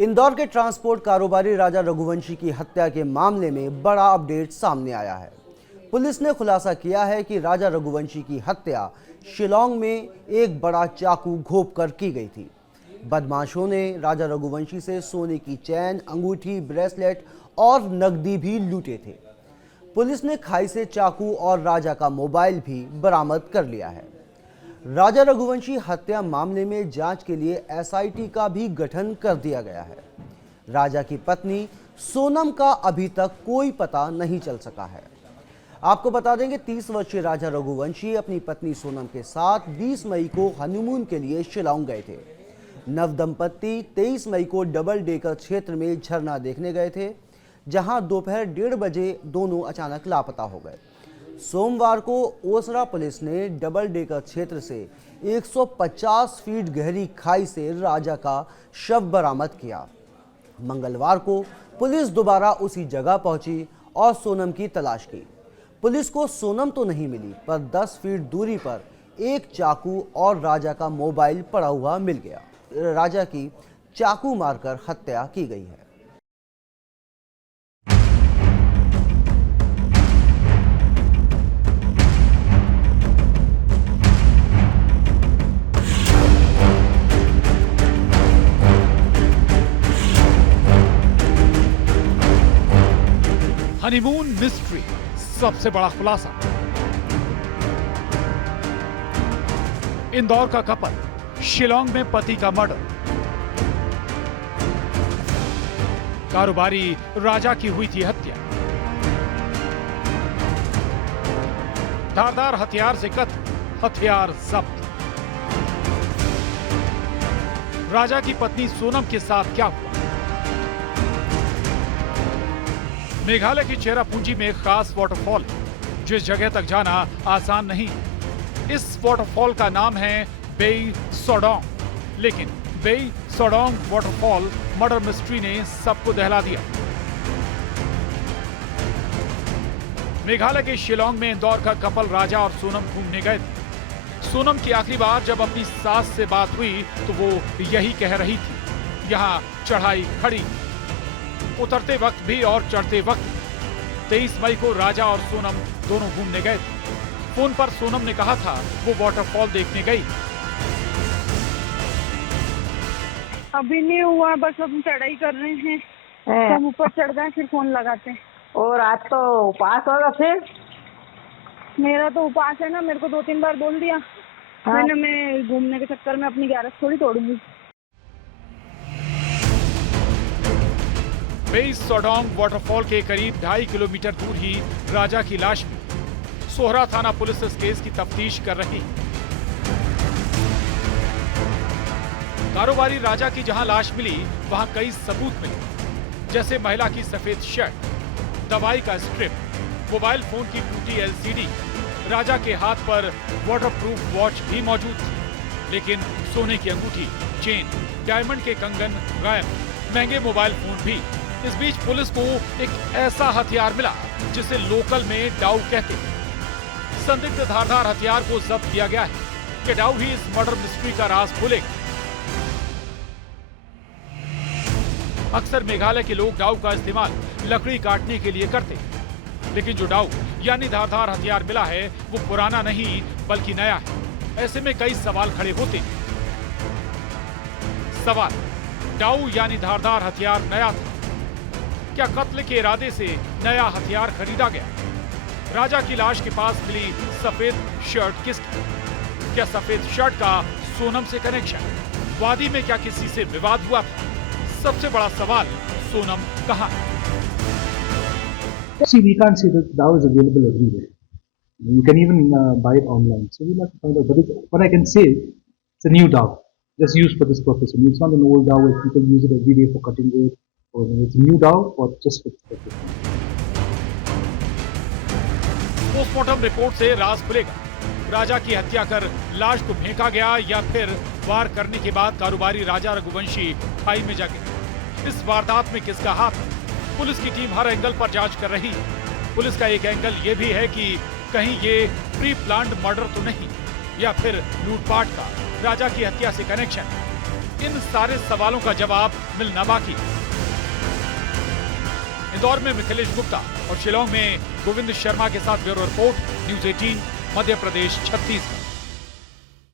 इंदौर के ट्रांसपोर्ट कारोबारी राजा रघुवंशी की हत्या के मामले में बड़ा अपडेट सामने आया है। पुलिस ने खुलासा किया है कि राजा रघुवंशी की हत्या शिलांग में एक बड़ा चाकू घोंपकर की गई थी। बदमाशों ने राजा रघुवंशी से सोने की चैन, अंगूठी, ब्रेसलेट और नकदी भी लूटे थे। पुलिस ने खाई से चाकू और राजा का मोबाइल भी बरामद कर लिया है। राजा रघुवंशी हत्या मामले में जांच के लिए एसआईटी का भी गठन कर दिया गया है। राजा की पत्नी सोनम का अभी तक कोई पता नहीं चल सका है। आपको बता देंगे 30 वर्षीय राजा रघुवंशी अपनी पत्नी सोनम के साथ 20 मई को हनीमून के लिए शिलांग गए थे। नव दंपत्ति 23 मई को डबल डेकर क्षेत्र में झरना देखने गए थे, जहां दोपहर 1:30 बजे दोनों अचानक लापता हो गए। सोमवार को ओसरा पुलिस ने डबल डेकर क्षेत्र से 150 फीट गहरी खाई से राजा का शव बरामद किया। मंगलवार को पुलिस दोबारा उसी जगह पहुंची और सोनम की तलाश की। पुलिस को सोनम तो नहीं मिली, पर 10 फीट दूरी पर एक चाकू और राजा का मोबाइल पड़ा हुआ मिल गया। राजा की चाकू मारकर हत्या की गई है। हनीमून मिस्ट्री, सबसे बड़ा खुलासा। इंदौर का कपल, शिलांग में पति का मर्डर। कारोबारी राजा की हुई थी हत्या। धारदार हथियार से कत्ल, हथियार जब्त। राजा की पत्नी सोनम के साथ क्या हुआ? मेघालय की चेरापूंजी में एक खास वाटरफॉल, जिस जगह तक जाना आसान नहीं। इस वाटरफॉल का नाम है बेई सोडोंग, लेकिन बेई सोडोंग वाटरफॉल मर्डर मिस्ट्री ने सबको दहला दिया। मेघालय के शिलांग में इंदौर का कपल राजा और सोनम घूमने गए थे। सोनम की आखिरी बार जब अपनी सास से बात हुई तो वो यही कह रही थी, यहाँ चढ़ाई खड़ी, उतरते वक्त भी और चढ़ते वक्त। 23 मई को राजा और सोनम दोनों घूमने गए थे। फोन पर सोनम ने कहा था वो वाटरफॉल देखने गई। अभी नहीं हुआ, बस हम चढ़ाई कर रहे हैं। हम ऊपर चढ़ गए, फिर फोन लगाते हैं। और आज तो उपवास होगा फिर? मेरा तो उपवास है ना, मेरे को 2-3 बार बोल दिया। मैंने मैं घूमने के चक्कर में अपनी ग्यारस थोड़ी तोड़ूंगी। बेई सोडोंग वाटरफॉल के करीब 2.5 किलोमीटर दूर ही राजा की लाश मिली। सोहरा थाना पुलिस इस केस की तफ्तीश कर रही है। कारोबारी राजा की जहां लाश मिली वहां कई सबूत मिले, जैसे महिला की सफेद शर्ट, दवाई का स्ट्रिप, मोबाइल फोन की टूटी एलसीडी। राजा के हाथ पर वाटरप्रूफ वॉच भी मौजूद थी, लेकिन सोने की अंगूठी, चेन, डायमंड के कंगन गायब, महंगे मोबाइल फोन भी। इस बीच पुलिस को एक ऐसा हथियार मिला जिसे लोकल में डाउ कहते हैं। संदिग्ध धारदार हथियार को जब्त किया गया है कि डाउ ही इस मर्डर मिस्ट्री का राज खोलेगा। अक्सर मेघालय के लोग डाउ का इस्तेमाल लकड़ी काटने के लिए करते हैं, लेकिन जो डाउ यानी धारदार हथियार मिला है वो पुराना नहीं बल्कि नया है। ऐसे में कई सवाल खड़े होते हैं। सवाल, डाउ यानी धारदार हथियार नया था, क्या कत्ल के इरादे से नया हथियार खरीदा गया? राजा की लाश के पास मिली सफेद शर्ट किसकी? क्या सफेद शर्ट का सोनम से कनेक्शन? वादी में क्या किसी से विवाद हुआ था? सबसे बड़ा सवाल, सोनम कहां है? See, we can't say that DAO is available everywhere. You can even buy it online. So we'll have to find out. But what I can say, it's a new DAO, just used for this purpose. I mean, it's not an old DAO where people use it every day for cutting wood. Or it's a new DAO for just for this purpose. Postmortem report से राज खुलेगा। राजा की हत्या कर लाश को फेंका गया या फिर वार करने के बाद कारोबारी राजा रघुवंशी खाई में जा गिरे। इस वारदात में किसका हाथ है? पुलिस की टीम हर एंगल पर जांच कर रही है। पुलिस का एक एंगल ये भी है कि कहीं ये प्री प्लान्ड मर्डर तो नहीं, या फिर लूटपाट का राजा की हत्या से कनेक्शन। इन सारे सवालों का जवाब मिलना बाकी है। इंदौर में मिथिलेश गुप्ता और शिलांग में गोविंद शर्मा के साथ bureau report, news 18, Madhya Pradesh, Chhattisgarh.